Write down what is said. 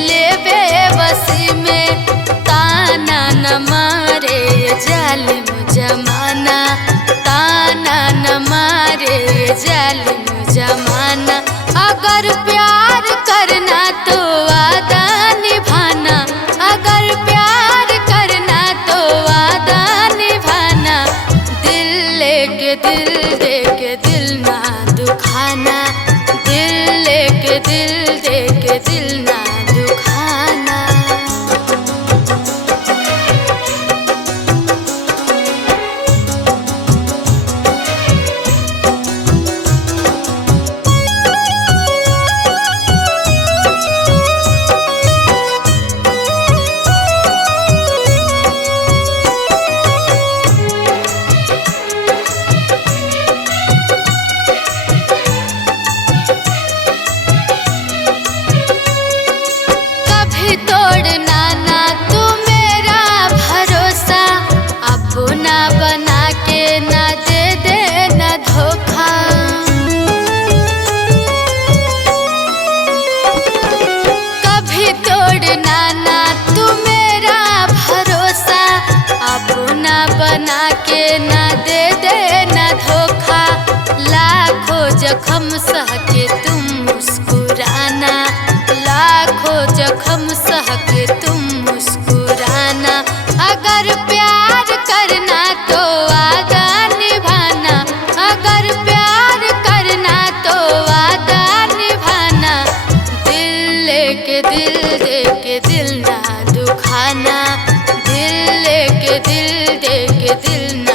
ले बेबसी में, ताना न मारे जालिम जमाना, ताना न मारे जालिम जमाना। अगर प्यार करना तो वादा निभाना, अगर प्यार करना तो वादा निभाना। दिल लेके दिल देके दिल ना दुखाना, दिल लेके दिल देके दिल ना दुखाना। तोड़ना ना तू मेरा भरोसा, अपना बना के ना दे देना धोखा। कभी तोड़ना ना तू मेरा भरोसा, अपना बना के ना दे देना धोखा। लाखों जख्म सह के तुम मुस्कुराना, लाखों जख्म सह के तुम मुस्कुराना। अगर प्यार करना तो वादा निभाना, अगर प्यार करना तो वादा निभाना। दिल लेके दिल देके दिल ना दुखाना, दिल लेके दिल देके दिल ना